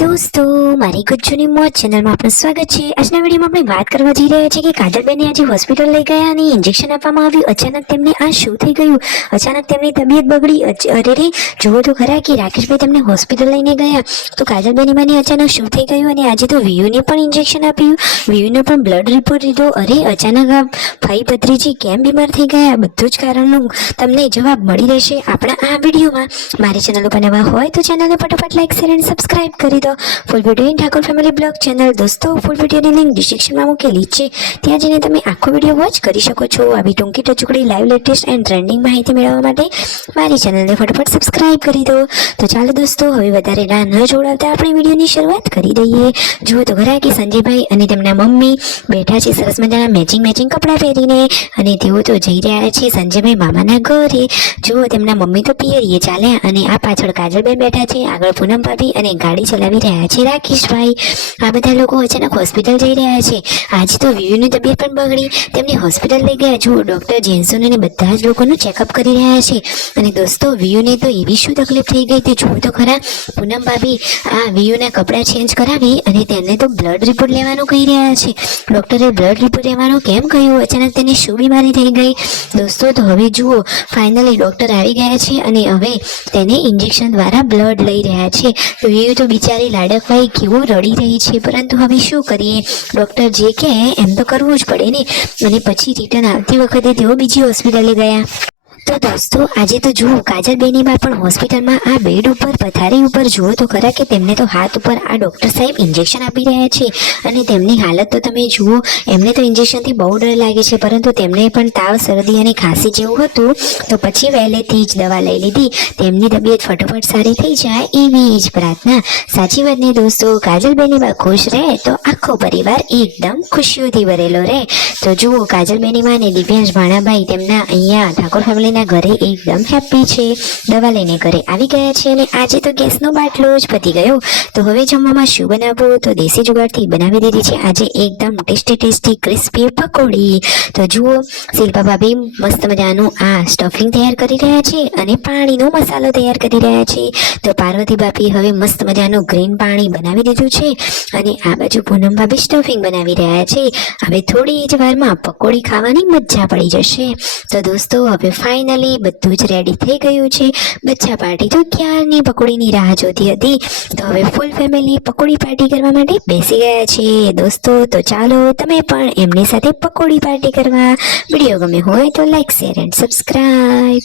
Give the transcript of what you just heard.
દોસ્તો મારી ગુજ્જુની મોજ ચેનલમાં આપનું સ્વાગત છે। આજના વિડીયોમાં આપણે વાત કરવા જઈ રહ્યા છીએ કે કાજલબેનને આજે હોસ્પિટલ લઈ ગયા અને ઇન્જેક્શન આપવામાં આવ્યું। અચાનક તેમને આ શું થઈ ગયું? અચાનક તેમની તબિયત બગડી। અરે રે, જુઓ તો ખરા કે રાકેશભાઈ તેમને હોસ્પિટલ લઈને ગયા તો કાજલબેનની મને અચાનક શું થઈ ગયું? અને આજે તો વિયુને પણ ઇન્જેક્શન આપ્યું, વિયુને પણ બ્લડ રિપોર્ટ લીધો। અરે અચાનક આ ભાઈ ભત્રીજી કેમ બીમાર થઈ ગયા? બધું જ કારણનો તમને જવાબ મળી રહેશે આપણા આ વિડીયોમાં। મારી ચેનલ ઉપર નવા હોય તો ચેનલને ફટાફટ લાઈક શેર અને સબસ્ક્રાઇબ કરી દો। Full video Thakor family blog channel દોસ્તો ફૂલ વિડીયોની લિંક ડિસ્ક્રિપ્શનમાં મૂકેલી છે, ત્યાં જઈને તમે આખો વિડીયો વોચ કરી શકો છો। આવી ટૂંકી ટચુકડી લાઈવ લેટેસ્ટ એન્ડ ટ્રેન્ડિંગ માહિતી મેળવવા માટે મારી ચેનલને ફટાફટ સબસ્ક્રાઇબ કરી દો। તો ચાલો દોસ્તો, હવે વધારે રાહ ન જોડાવતા આપણે વિડીયોની શરૂઆત કરી દઈએ। જુઓ તો ખરા કે સંજયભાઈ અને તેમના મમ્મી બેઠા છે સરસ મજાના મેચિંગ કપડાં પહેરીને, અને તેઓ તો જઈ રહ્યા છે સંજયભાઈ મામાના ઘરે। જુઓ તેમના મમ્મી તો પિયરીએ ચાલ્યા અને આ પાછળ કાજલબેન બેઠા છે, આગળ પૂનમ ભાભી અને ગાડી ચલાવી રહ્યા છે રાકેશભાઈ। આ બધા લોકો અચાનક હોસ્પિટલ જઈ રહ્યા છે। આજે તો વિયુની તબિયત પણ બગડી, તેમને હોસ્પિટલ લઈ ગયા। જુઓ ડોક્ટર જેન્સન અને બધા જ લોકોનું ચેકઅપ કરી રહ્યા છે। અને દોસ્તો વિયુને તો એવી શું તકલીફ થઈ ગઈ તે જુઓ તો ખરા। પૂનમ ભાભી આ વિયુના કપડાં ચેન્જ કરાવી અને તેને તો બ્લડ રિપોર્ટ લેવાનું કહી રહ્યા છે। ડોક્ટરે બ્લડ રિપોર્ટ લેવાનું કેમ કહ્યું? અચાનક તેને શું બીમારી થઈ ગઈ? દોસ્તો તો હવે જુઓ ફાઇનલી ડોક્ટર આવી ગયા છે અને હવે તેને ઇન્જેક્શન દ્વારા બ્લડ લઈ રહ્યા છે। વિયુ તો બિચારી લાડકભાઈ કેવું રડી રહી છે, પરંતુ હવે શું કરીએ, ડોક્ટર જે કહે એમ તો કરવું જ પડે ને। અને પછી રિટર્ન આવતી વખતે તેઓ બીજી હોસ્પિટલે ગયા। તો દોસ્તો આજે તો જુઓ કાજલબેની બા પણ હોસ્પિટલમાં આ બેડ ઉપર પથારી ઉપર જુઓ તો ખરા કે તેમને તો હાથ ઉપર આ ડોક્ટર સાહેબ ઇન્જેક્શન આપી રહ્યા છે। અને તેમની હાલત તો તમે જુઓ, એમને તો ઇન્જેક્શનથી બહુ ડર લાગે છે, પરંતુ તેમને પણ તાવ શરદી અને ખાંસી જેવું હતું તો પછી વહેલેથી જ દવા લઈ લીધી। તેમની તબિયત ફટોફટ સારી થઈ જાય એવી જ પ્રાર્થના। સાચી વાત ને દોસ્તો, કાજલબેની બા ખુશ રહે તો આખો પરિવાર એકદમ ખુશીઓથી ભરેલો રહે। તો જુઓ કાજલબેની બા અને દિવ્યાંશ ભાણાભાઈ તેમના અહીંયા ઠાકોર ફેમિલીના ઘરે એકદમ હેપી છે, દવા લઈને ઘરે આવી ગયા છે। અને આજે તો ગેસનો બાટલો જ પતી ગયો, તો હવે જમવામાં શું બનાવવું? તો દેશી જુગાડથી બનાવી દીધી છે આજે એકદમ ટેસ્ટી ક્રિસ્પી પકોડી। તો જુઓ શિલ્પા ભાભી મસ્ત મજાનું આ સ્ટફિંગ તૈયાર કરી રહ્યા છે અને પાણીનો મસાલો તૈયાર કરી રહ્યા છે। તો પાર્વતી ભાભી હવે મસ્ત મજાનું ગ્રીન પાણી બનાવી દીધું છે અને આ બાજુ પૂનમ ભાભી સ્ટફિંગ બનાવી રહ્યા છે। હવે થોડી જ વારમાં પકોડી ખાવાની મજા પડી જશે। તો દોસ્તો હવે ફાઇનલી બધું જ રેડી થઈ ગયું છે। બચ્ચા પાર્ટી તો ક્યારની પકોડીની રાહ જોતી હતી, તો હવે ફૂલ ફેમિલી પકોડી પાર્ટી કરવા માટે બેસી ગયા છે દોસ્તો। તો ચાલો તમે પણ એમની સાથે પકોડી પાર્ટી કરવા। વિડીયો ગમે હોય તો લાઈક શેર એન્ડ સબસ્ક્રાઇબ।